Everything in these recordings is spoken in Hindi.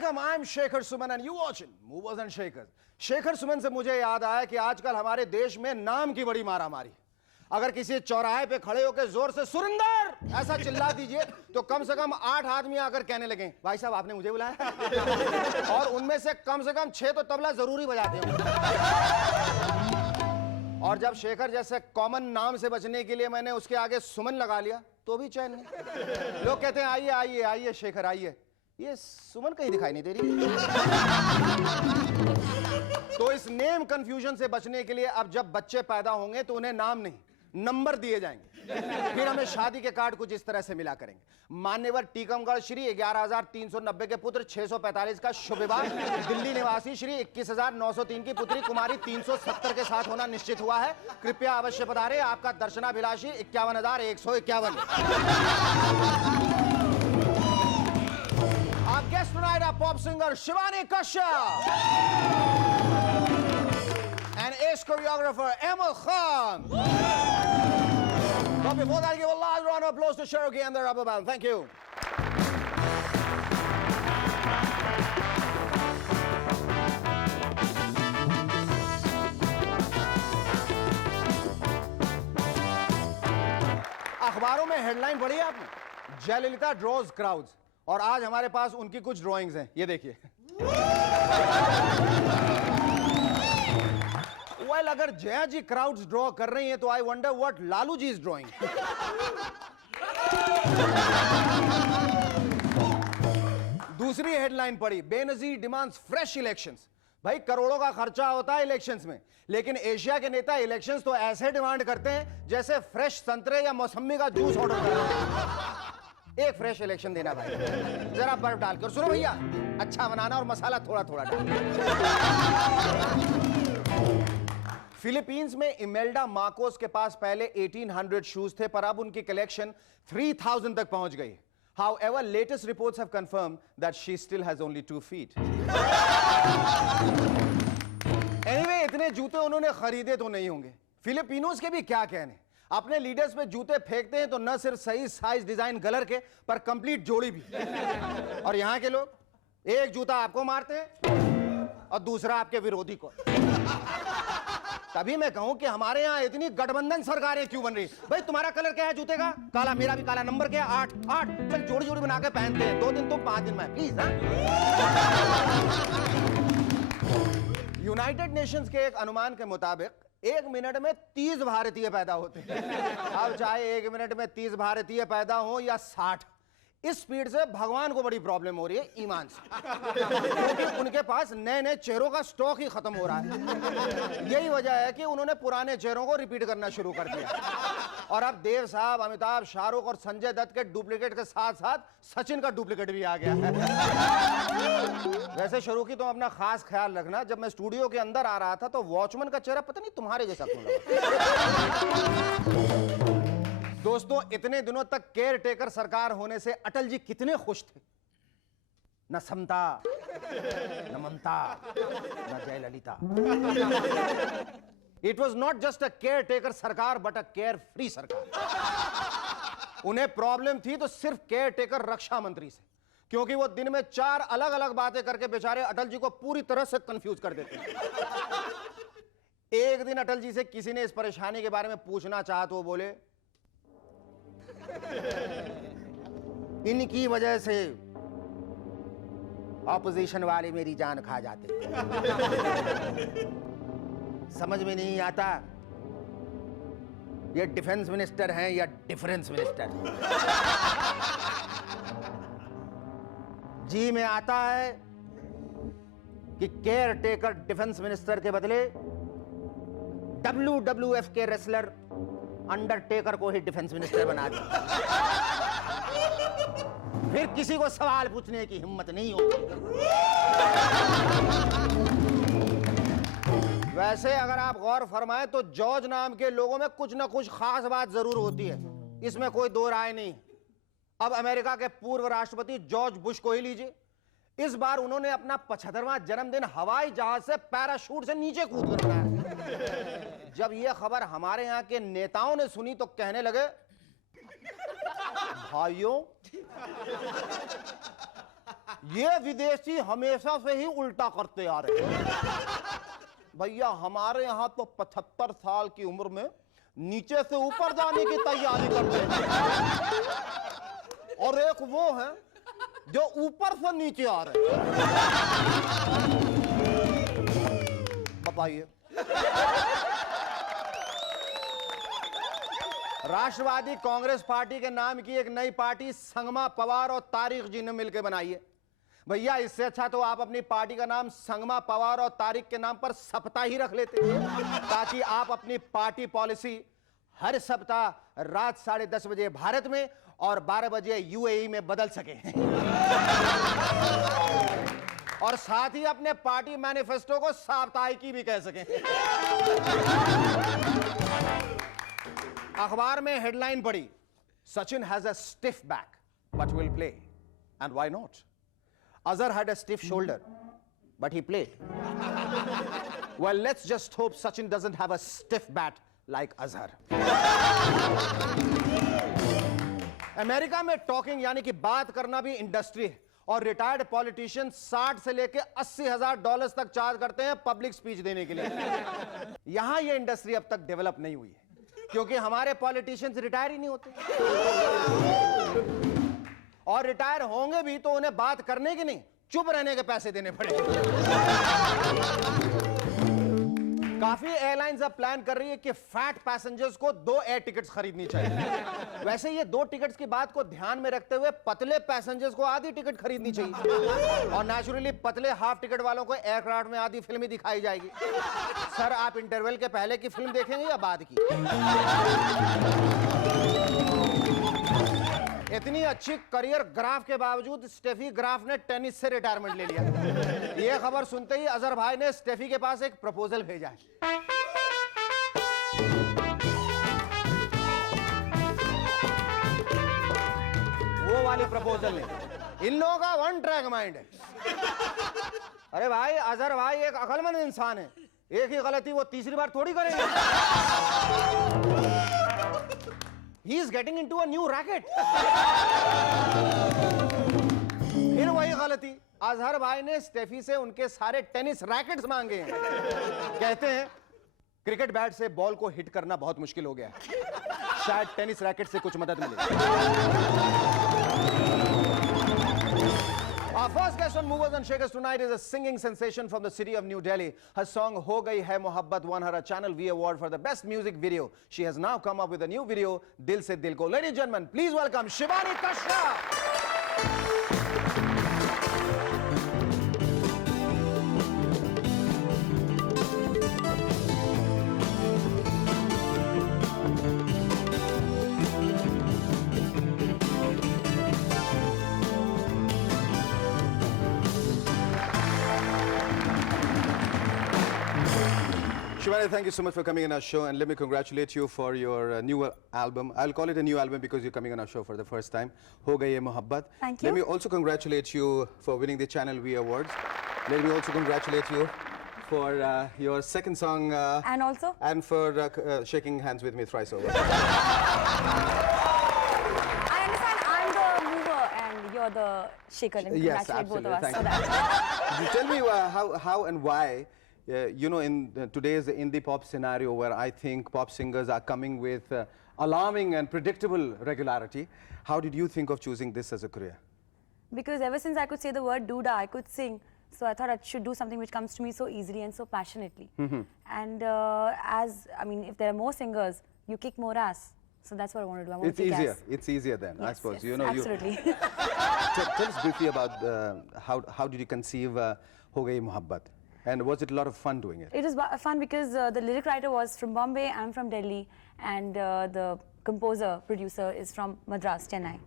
Welcome, I am Shekhar Suman and you watching movers and shakers. Shekhar Suman से मुझे याद आया कि आजकल हमारे देश में नाम की बड़ी मारामारी। अगर किसी चौराहे पे खड़े होकर जोर से सुरिंदर ऐसा चिल्ला दीजिए तो कम से कम 8 आदमी आकर कहने लगे भाई साहब आपने मुझे बुलाया। और उनमें से कम 6 तो तबला जरूरी बजाते हैं। और जब शेखर जैसे कॉमन नाम से बचने के लिए मैंने उसके आगे सुमन लगा लिया तो भी चैन नहीं। लोग कहते हैं आइए आइए आइए शेखर आइए, ये सुमन कहीं दिखाई नहीं दे रही। तो इस नेम कंफ्यूजन से बचने के लिए अब जब बच्चे पैदा होंगे तो उन्हें नाम नहीं नंबर दिए जाएंगे। फिर हमें शादी के कार्ड कुछ इस तरह से मिला करेंगे। मान्यवर टीकमगढ़ श्री 11,390 के पुत्र 645 का शुभ विवाह दिल्ली निवासी श्री 21,903 की पुत्री कुमारी 370 के साथ होना निश्चित हुआ है। कृपया अवश्य पधारे आपका दर्शनाभिलाषी 51,151। Our guest tonight are pop singer Shivani Kashyap and ace choreographer Emil Khan. But before that, give a loud round of applause to Cherokee and the Rubber Band. Thank you. अखबारों में हेडलाइन पढ़ी है आपने, जयललिता ड्रॉज क्राउड्स, और आज हमारे पास उनकी कुछ ड्राइंग्स हैं, ये देखिए। वेल, अगर जया जी क्राउड्स ड्रॉ कर रही हैं तो I wonder what Lalu ji is drawing. दूसरी हेडलाइन पढ़ी, बेनजीर डिमांड्स फ्रेश इलेक्शंस। भाई करोड़ों का खर्चा होता है इलेक्शंस में, लेकिन एशिया के नेता इलेक्शंस तो ऐसे डिमांड करते हैं जैसे फ्रेश संतरे या मौसम्मी का जूस ऑर्डर कर रहे हैं। एक फ्रेश इलेक्शन देना भाई, जरा बर्फ डालकर। सुनो भैया, अच्छा बनाना और मसाला थोड़ा थोड़ा डालना। फिलीपींस में इमेल्डा मार्कोस के पास पहले 1800 शूज थे, पर अब उनकी कलेक्शन 3000 तक पहुंच गई। However, latest reports have confirmed that she still has only 2 feet. Anyway, इतने जूते उन्होंने खरीदे तो नहीं होंगे। फिलिपिनोस के भी क्या कहने, अपने लीडर्स पे जूते फेंकते हैं तो न सिर्फ सही साइज डिजाइन कलर के, पर कंप्लीट जोड़ी भी। और यहाँ के लोग एक जूता आपको मारते हैं और दूसरा आपके विरोधी को। तभी मैं कहूं कि हमारे यहाँ इतनी गठबंधन सरकारें क्यों बन रही। भाई तुम्हारा कलर क्या है जूते का? काला। मेरा भी काला। नंबर क्या? 8 8। चल जोड़ी जोड़ी बना के पहनते हैं, 2 दिन तुम 5 दिन मैं, प्लीज। यूनाइटेड नेशंस के एक अनुमान के मुताबिक 1 मिनट में 30 भारतीय पैदा होते हैं। अब चाहे 1 मिनट में 30 भारतीय पैदा हो या 60, इस स्पीड से भगवान को बड़ी प्रॉब्लम हो रही है ईमान से, क्योंकि उनके पास नए नए चेहरों का स्टॉक ही खत्म हो रहा है। यही वजह है कि उन्होंने पुराने चेहरों को रिपीट करना शुरू कर दिया। और अब देव साहब, अमिताभ, शाहरुख और संजय दत्त के डुप्लीकेट के साथ साथ सचिन का डुप्लीकेट भी आ गया है। वैसे शुरू की तो अपना खास ख्याल रखना, जब मैं स्टूडियो के अंदर आ रहा था तो वॉचमैन का चेहरा पता नहीं तुम्हारे जैसा क्यों लगा। दोस्तों, इतने दिनों तक केयर टेकर सरकार होने से अटल जी कितने खुश थे। न समता, न ममता, न Jayalalithaa. It was not just a care taker सरकार बट अ केयर फ्री सरकार। उन्हें प्रॉब्लम थी तो सिर्फ केयर टेकर रक्षा मंत्री से, क्योंकि वो दिन में 4 अलग अलग बातें करके बेचारे अटल जी को पूरी तरह से कंफ्यूज कर देते। एक दिन अटल जी से किसी ने इस परेशानी के बारे में पूछना चाहा तो वो बोले, इनकी वजह से ऑपोजिशन वाले मेरी जान खा जाते। समझ में नहीं आता ये डिफेंस मिनिस्टर हैं या डिफरेंस मिनिस्टर। जी में आता है कि केयर टेकर डिफेंस मिनिस्टर के बदले WWF के रेसलर अंडरटेकर को ही डिफेंस मिनिस्टर बना दिया। फिर किसी को सवाल पूछने की हिम्मत नहीं होगी। वैसे अगर आप गौर फरमाएं तो जॉर्ज नाम के लोगों में कुछ ना कुछ खास बात जरूर होती है, इसमें कोई दो राय नहीं। अब अमेरिका के पूर्व राष्ट्रपति जॉर्ज बुश को ही लीजिए। इस बार उन्होंने अपना 75वां जन्मदिन हवाई जहाज से पैराशूट से नीचे कूद कर मनाया। जब यह खबर हमारे यहां के नेताओं ने सुनी तो कहने लगे, भाइयों ये विदेशी हमेशा से ही उल्टा करते आ रहे हैं। भैया हमारे यहाँ तो 75 साल की उम्र में नीचे से ऊपर जाने की तैयारी करते हैं, और एक वो है जो ऊपर से नीचे आ रहे हैं। बताइए। राष्ट्रवादी कांग्रेस पार्टी के नाम की एक नई पार्टी संगमा पवार और तारिक जी ने मिलकर बनाई है। भैया इससे अच्छा तो आप अपनी पार्टी का नाम संगमा पवार और तारिक के नाम पर सप्ताह ही रख लेते, ताकि आप अपनी पार्टी पॉलिसी हर सप्ताह रात 10:30 बजे भारत में और 12 बजे यूएई में बदल सके, और साथ ही अपने पार्टी मैनिफेस्टो को साप्ताहिकी भी कह सकें। अखबार में हेडलाइन पड़ी, Sachin has a stiff back but will play, and why not? Azhar had a stiff shoulder but he played. Well, let's just hope Sachin doesn't have a stiff bat like Azhar. America में टॉकिंग यानी कि बात करना भी इंडस्ट्री है, और रिटायर्ड पॉलिटिशियन 60 से लेकर $80,000 तक चार्ज करते हैं पब्लिक स्पीच देने के लिए। यहां यह इंडस्ट्री अब तक डेवलप नहीं हुई है, क्योंकि हमारे पॉलिटिशियंस रिटायर ही नहीं होते, और रिटायर होंगे भी तो उन्हें बात करने के नहीं, चुप रहने के पैसे देने पड़ेंगे। काफी एयरलाइंस अब प्लान कर रही है कि फैट पैसेंजर्स को 2 एयर टिकट्स खरीदनी चाहिए। वैसे ये 2 टिकट्स की बात को ध्यान में रखते हुए पतले पैसेंजर्स को आधी टिकट खरीदनी चाहिए, और नेचुरली पतले हाफ टिकट वालों को एयरक्राफ्ट में आधी फिल्म ही दिखाई जाएगी। सर, आप इंटरवल के पहले की फिल्म देखेंगे या बाद की? इतनी अच्छी करियर ग्राफ के बावजूद स्टेफी ग्राफ ने टेनिस से रिटायरमेंट ले लिया। यह खबर सुनते ही अजहर भाई ने स्टेफी के पास एक प्रपोजल भेजा है। वो वाली प्रपोजल नहीं, इन लोगों का वन ट्रैक माइंड है। अरे भाई, अजहर भाई एक अक्लमंद इंसान है, एक ही गलती वो तीसरी बार थोड़ी करेंगे। He is getting into a new racket. फिर वही गलती, अजहर भाई ने स्टेफी से उनके सारे टेनिस रैकेट्स मांगे हैं। कहते हैं क्रिकेट बैट से बॉल को हिट करना बहुत मुश्किल हो गया है, शायद टेनिस रैकेट से कुछ मदद मिले। Our first guest on Movers and Shakers tonight is a singing sensation from the city of New Delhi. Her song Ho Gayi Hai Mohabbat won her a Channel V award for the best music video. She has now come up with a new video, Dil Se Dil Ko. Ladies and gentlemen, please welcome Shivani Kashyap. Shivani, thank you so much for coming on our show, and let me congratulate you for your new album. I'll call it a new album because you're coming on our show for the first time. Ho Gayi Hai Mohabbat. Thank you. Let me also congratulate you for winning the Channel V Awards. Let me also congratulate you for your second song. And also? And for shaking hands with me thrice over. I understand I'm the mover and you're the shaker. And Yes, congratulate both of absolutely. us. Thank So you. Tell me how and why, you know, in today's indie pop scenario where I think pop singers are coming with alarming and predictable regularity, how did you think of choosing this as a career? because ever since I could say the word Duda, I could sing. So I thought I should do something which comes to me so easily and so passionately. And if there are more singers, you kick more ass. So that's what I want to do. I want It's to kick easier. ass. It's easier then, I Yes, suppose. yes, You know, absolutely. Tell us briefly about how did you conceive Ho Gayi Mohabbat, and was it a lot of fun doing it? It was fun because the lyric writer was from Bombay, I'm from Delhi, and the composer, producer is from Madras, Chennai.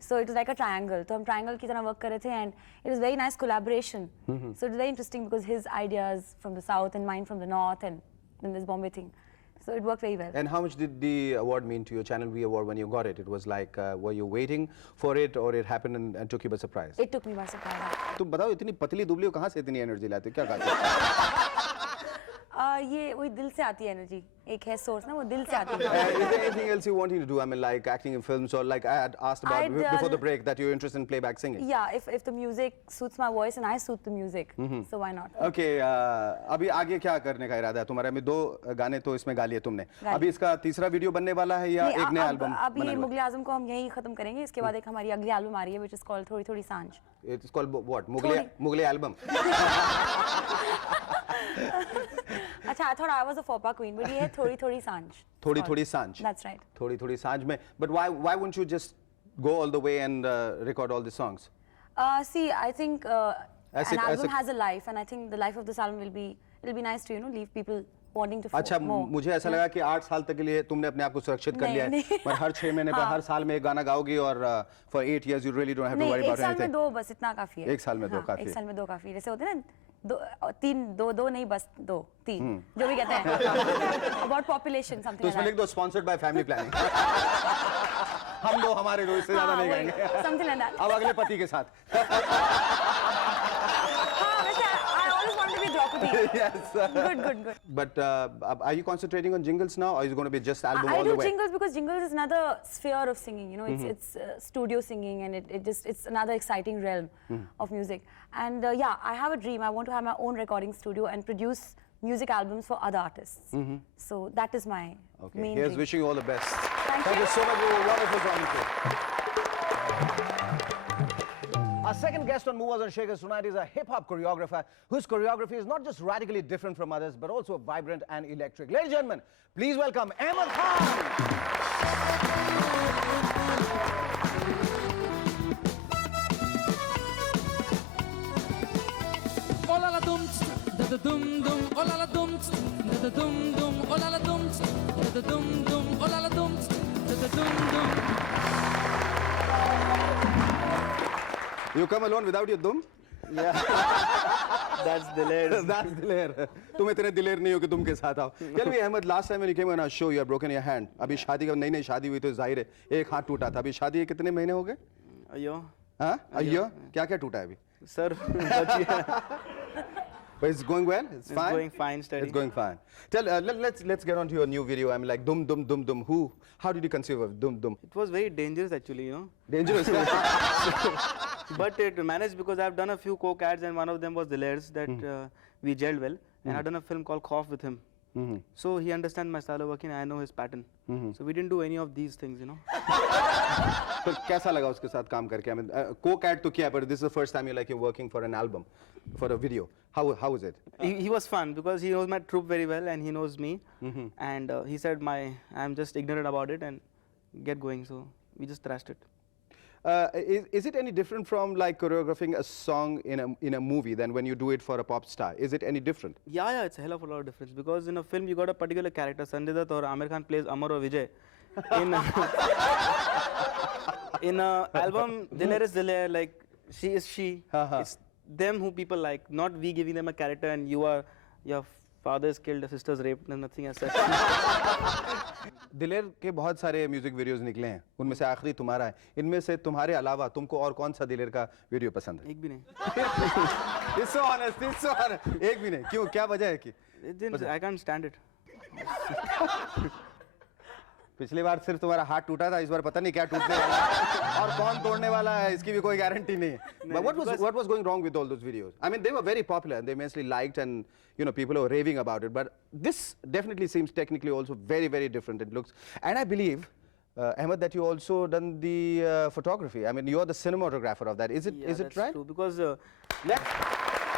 So it was like a triangle. So हम triangle की तरह work कर रहे थे, and it was very nice collaboration. So it was very interesting because his ideas from the south and mine from the north, and then this Bombay thing. So it worked very well. And how much did the award mean to you, Channel V award, when you got it? It was like, were you waiting for it, or it happened and took you by surprise? It took me by surprise. तुम बताओ, इतनी पतली दुबली हो, कहाँ से इतनी एनर्जी लाते हो, क्या खाते हो? ये वही दिल से आती है एनर्जी, एक है सोर्स ना, वो दिल से आती है. Is there anything else you wanting to do? I mean, like acting in films, or like I had asked about I'd, before the break that you're interested in playback singing. Yeah, if the music suits my voice and I suit the music, so why not? Okay, अभी आगे क्या करने का इरादा है तुम्हारा? में 2 गाने तो इसमें गा लिए तुमने. गाने. अभी इसका तीसरा वीडियो बनने वाला है या नहीं, एक नया एल्बम अब ये मुगले आजम को हम यहीं खत्म करेंगे. इसके बाद एक हमारी अगली एल्बम आ रही है which is called थोड़ी थोड़ी सांझ. It's called what? Mughal album. अच्छा, I thought I was a Fopa queen, but ये है थोड़ी थोड़ी सांझ. थोड़ी थोड़ी सांझ. That's right. थोड़ी थोड़ी सांझ में. But why wouldn't you just go all the way and record all the songs? See, I think As an it- as album a- has a life, and I think the life of this album it'll be nice to leave people wanting to अच्छा, more. मुझे ऐसा लगा कि 8 साल तक के लिए तुमने अपने आप को सुरक्षित कर नहीं, लिया है. नहीं. पर हर 6 महीने पर हर साल में एक गाना गाओगी और for 8 years you really don't have to नहीं, worry एक about साल में anything. 2 बस इतना काफी है. एक साल में 2 काफी एक है. साल में 2 काफी है. जैसे होते हैं ना 2 नहीं बस 2 3 जो भी कहते हैं. About population तो something उसमें like लिख दो sponsored by family planning. हम 2 हमारे 2 इससे ज्यादा हाँ, नहीं वही, गाएंगे. something like that. अब अगले पति के साथ. हाँ, वैसे I always wanted to be Draupadi. Yes. Good. But are you concentrating on jingles now, or is it going to be just album I all do the way? jingles because jingles is another sphere of singing. It's studio singing, and it's another exciting realm of music. And yeah, I have a dream. I want to have my own recording studio and produce music albums for other artists. So that is my main Here's dream. wishing you all the best. Thank you you. so much. You were wonderful talking to you. Our second guest on Movers and Shakers tonight is a hip-hop choreographer whose choreography is not just radically different from others, but also vibrant and electric. Ladies and gentlemen, please welcome Ahmed Khan. Oh la la dum, da da dum dum. Oh la la dum, da da dum dum. Oh la la dum, da da dum dum. Oh la la dum, da da dum dum. You come alone without your dum? That's Diler. That's दिलेर. तुम इतने दिलेर नहीं हो कि तुम के साथ आओ. Tell me, Ahmed, last time when you came on our show, you have broken your hand. अभी शादी का नई शादी हुई तो जाहिर है एक हाथ टूटा था. अभी शादी के कितने महीने हो गए? Ayo, हाँ? अय्यो, क्या क्या टूटा है अभी? sir. But it's going well. It's It's fine. going fine, steady. It's going fine. Tell let's get on to your new video. I'm like dum dum dum dum. How did you conceive of dum dum? It was very dangerous actually, Dangerous. But it managed because I've done a few coke ads and one of them was Diler's that we gelled well. And I've done a film called Cough with him. So he understands my style of working. I know his pattern. So we didn't do any of these things, तो कैसा लगा उसके साथ काम करके? I mean, co-cat तो किया, but this is the first time you're working for an album, for a video. How was it? He was fun because he knows my troupe very well and he knows me. And he said I'm just ignorant about it and get going. So we just thrashed it. Is it any different from choreographing a song in a movie than when you do it for a pop star? Is it any different? Yeah, it's a hell of a lot of difference because in a film you got a particular character. Sanjay Dutt or Amir Khan plays Amar or Vijay. In a album, Diler is Diler, like she is she. It's them who people like, not we giving them a character and your father is killed, your sister's raped, and nothing as such. दिलेर के बहुत सारे म्यूजिक वीडियोस निकले हैं, उनमें से आखिरी तुम्हारा है. इनमें से तुम्हारे अलावा तुमको और कौन सा दिलेर का वीडियो पसंद है? एक भी नहीं. It's so honest, it's so honest. एक भी नहीं. क्यों? क्या वजह है कि? I can't stand it. पिछली बार सिर्फ तुम्हारा हाथ टूटा था, इस बार पता नहीं क्या टूटने वाला है और कौन तोड़ने वाला है इसकी भी कोई गारंटी नहीं है. But what was going wrong with all those videos? I mean, they were very popular and they immensely liked and people were raving about it. But this definitely seems technically also very, very different. It looks, and I believe, Ahmed, that you also done the photography. I mean, you're the cinematographer of that. Is it That's right? true because Let's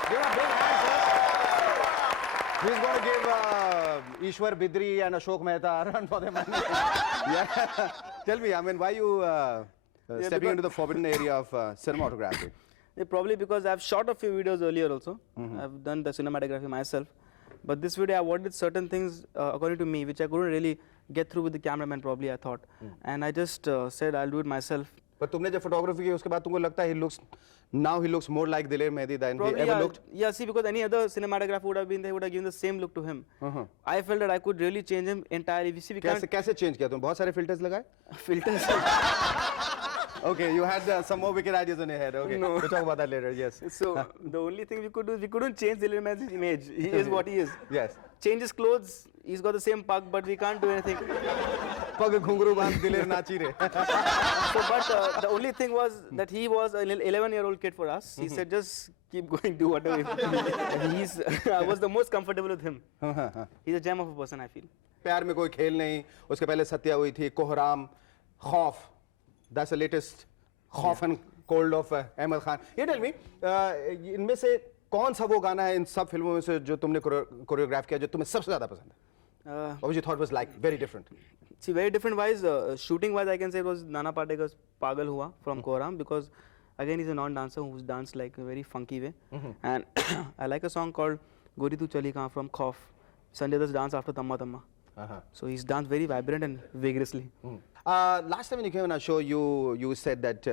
give a big hand, sir. He's going to give Ishwar Bidri and Ashok Mehta a run for their money. Yeah. Tell me, I mean, why you stepping into the forbidden area of cinematography? probably because I've shot a few videos earlier also. I've done the cinematography myself. But this video I wanted certain things according to me which I couldn't really get through with the cameraman probably I thought. And I just said I'll do it myself. But तुमने जब photography की उसके बाद तुमको लगता है he looks more like Diler Mehdi than he ever looked? Yeah, see, because any other cinematographer would have been there, would have given the same look to him. I felt that I could really change him entirely. We see, we can't कैसे change किया तुम? बहुत सारे filters लगाए? filters. Okay, you had some more wicked ideas in your head. Okay, No. we'll talk about that later. Yes. So the only thing we could do is we couldn't change Diler Mehdi's image. He is what he is. Yes. change his clothes. He's got the same pug, but we can't do anything. पग घुंघरू बांध दिलेर नाची रे. So, but the only thing was that he was an 11-year-old kid for us. He said, just keep going, do whatever you want. I was the most comfortable with him. He's a gem of a person, I feel. प्यार में कोई खेल नहीं. उसके पहले सत्या हुई थी, कोहराम, खौफ. That's the latest खौफ and cold of Ahmad Khan. ये tell me, इनमें से कौन सा वो गाना है इन सब फिल्मों में से जो तुमने कोरियोग्राफ किया जो तुम्हें सबसे ज़्यादा पसंद है? Or which you thought was like very different? See, very different wise, shooting wise, I can say it was Nana Patekar's Pagal Hua from Koram, because again he's a non-dancer who's danced like a very funky way. And I like a song called Gori Tu Chali Kahan from Khauf. Sanjay Dutt's dance after Tamma Tamma. So he's danced very vibrant and vigorously. Last time when you came on our show, you said that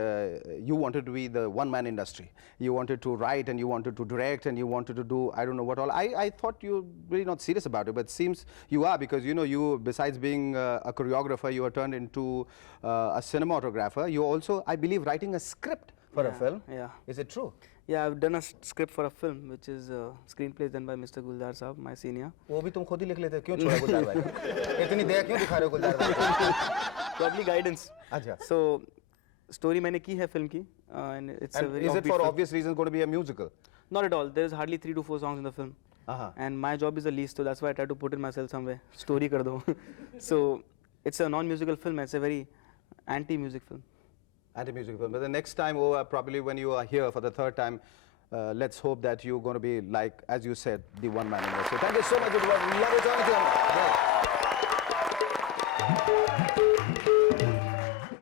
you wanted to be the one-man industry. You wanted to write and you wanted to direct and you wanted to do I don't know what all. I thought you were really not serious about it, but it seems you are, because you know you, besides being a choreographer, you are turned into a cinematographer. You also, I believe, writing a script for a film. Yeah. Is it true? Yeah, I've done a script for a film, which is screenplay done by Mr. Guldar Saab, my senior. वो भी तुम खुद ही लिख लेते क्यों छोड़ा गुलजार भाई? इतनी दया क्यों दिखा रहे हो गुलजार भाई? Probably guidance. अच्छा. So, story मैंने की है film की, and it's a And very is it offbeat for film. obvious reasons going to be a musical? Not at all. There's hardly 3 to 4 songs in the film. And my job is the least, so that's why I try to put in myself somewhere. Story kar do. So, it's a non-musical film. It's a very anti-music film. Anti-music film. But the next time, probably when you are here for the third time, let's hope that you're going to be like, as you said, the one-man industry. Thank you so much. It was lovely talking to you.